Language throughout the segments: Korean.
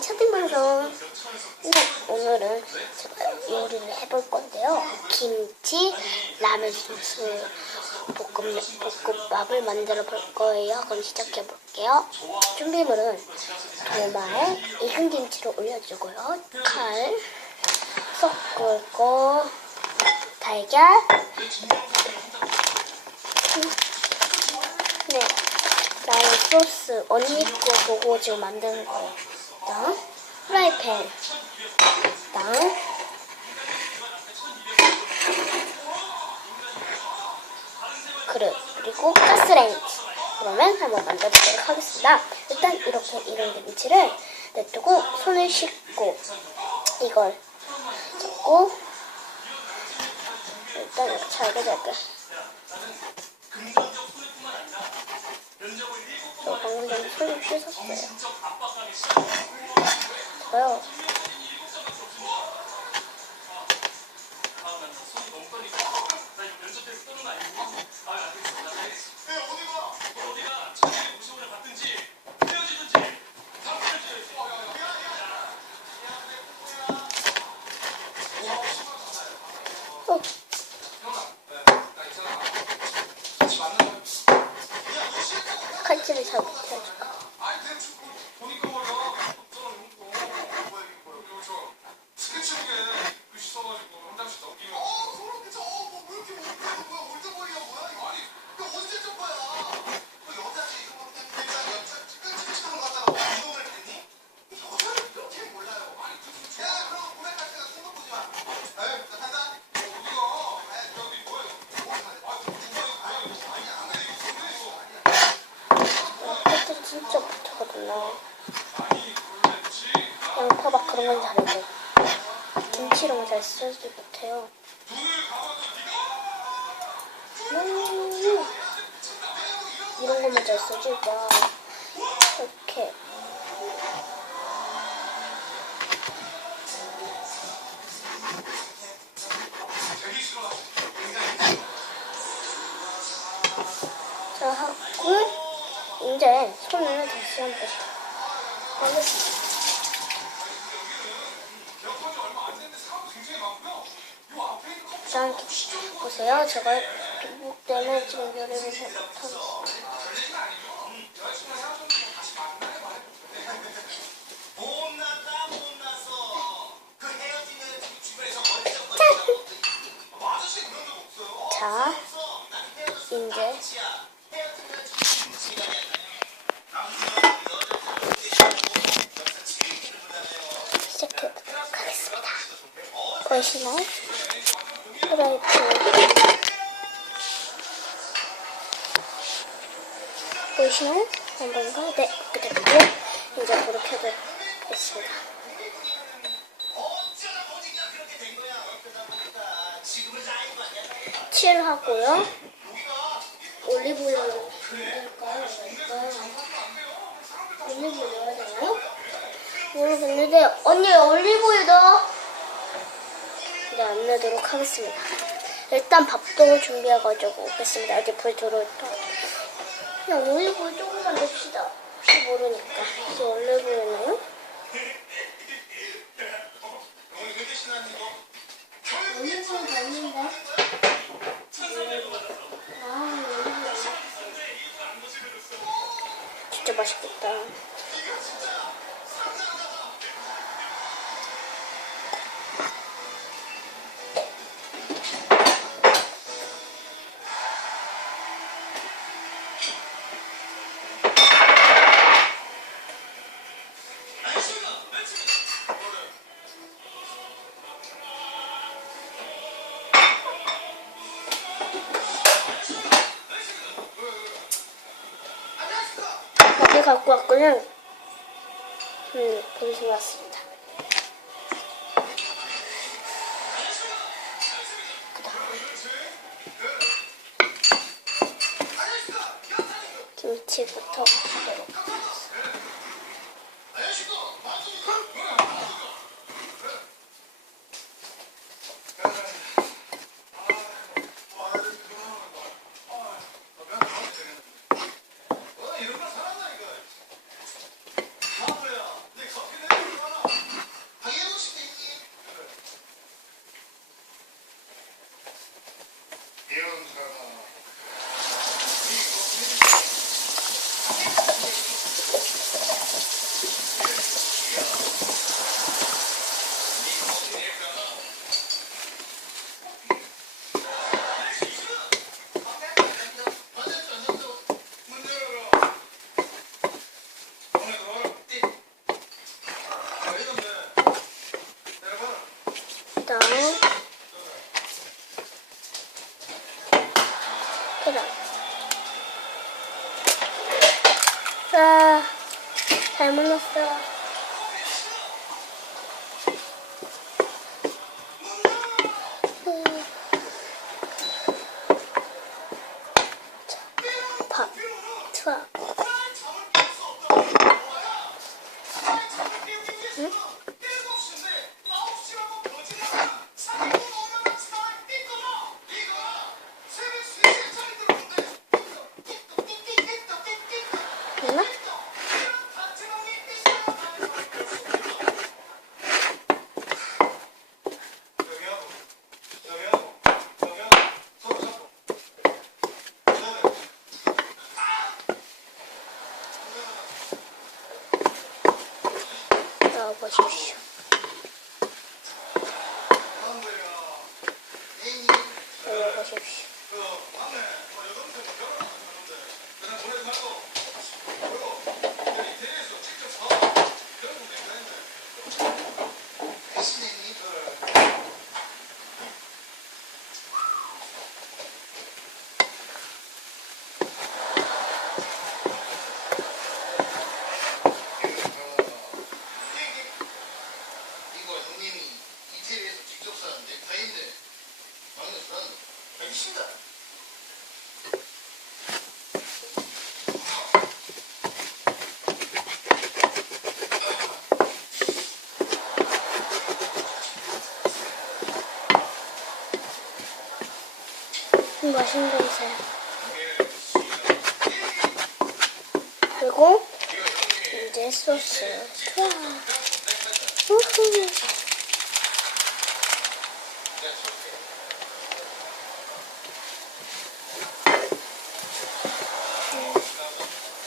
채팅방송. 오늘은 제가 요리를 해볼 건데요. 김치, 라면 소스, 볶음밥을 만들어 볼 거예요. 그럼 시작해 볼게요. 준비물은 도마에 익은 김치를 올려주고요. 칼, 섞고 달걀, 네, 라면 소스 언니 거 보고 지금 만드는 거예요. 그다음 프라이팬, 그다음 그릇, 그리고 가스레인지. 그러면 한번 만들어보도록 하겠습니다. 일단 이렇게 익은 김치를 냅두고 손을 씻고 이걸 잡고 일단 이렇게 잘게 저 방금 전에 손을 씻었어요. 저요. 칼질을 잘 못해줄까? 진짜 못하거든요. 양파 막 그런 건 잘해도 김치 이런 거 잘 쓰지 못해요. 이런 것만 잘 쓰지 막 이렇게 자 하고 이제 손을 다시 한번 하겠습니다. 자, 보세요. 제가 피부 때문에 지금 요리를 못하겠어요. 자, 이제 시작해보도록 하겠습니다. 보이시나요? 프라이팬 보이시나요? 한번더 네, 그렇게 됐고요. 이제 불을 켜보겠습니다. 칠하고요. 올리브오일을 넣을까요? 올리브오일 넣어야 되나요? 모르겠는데 언니 올리브오일 넣어. 네, 안 넣도록 하겠습니다. 일단 밥도 준비해가지고 오겠습니다. 이제 불 들어올까? 그냥 올리브오일 조금만 넣읍시다. 혹시 모르니까. 이제 올리브오일 넣어요? 올리브오일 넣는데? 진짜 맛있겠다. 밥을 갖고 왔고요. 보이신 것 같습니다. 김치부터 하도록 하겠습니다. 응? 됐나? 나와보십시오. 나와보십시오. 맛있는 냄새. 그리고 이제 소스. 좋아. 우후.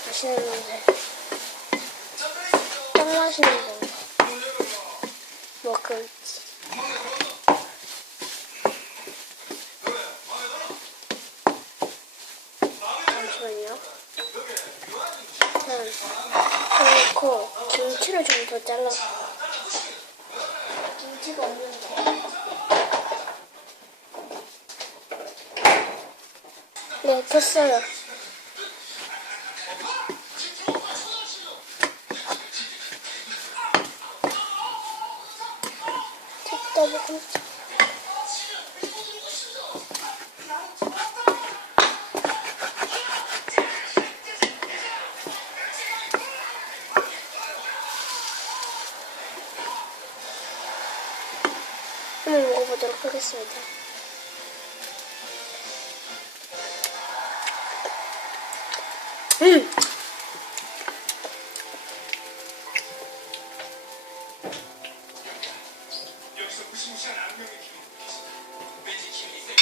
맛있는 냄새. 딱 맛있는 건가? 뭐 그렇지. 잠시만요. 그렇고 김치를 좀 더 잘라. 김치가 없는데. 네, 됐어요. 됐다, 뭐 한번 먹어보도록 하겠습니다. 여기서 무시무시한 악명의 기분. 왠지 기분이 세.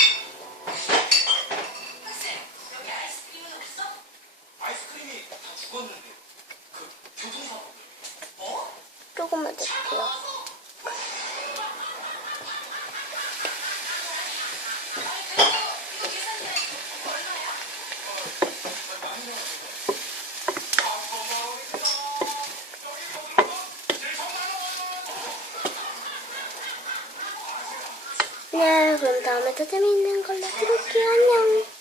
학생, 여기 아이스크림은 없어? 아이스크림이 다 죽었는데. 그 교통사고. 뭐? 조금만 드릴게요. 이거 계산해야지. 이거 얼마야? 네, 그럼 다음에 더 재미있는 걸로 드릴게요. 안녕.